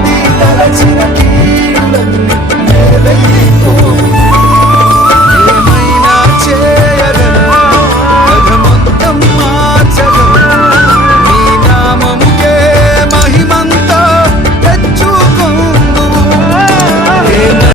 di talaga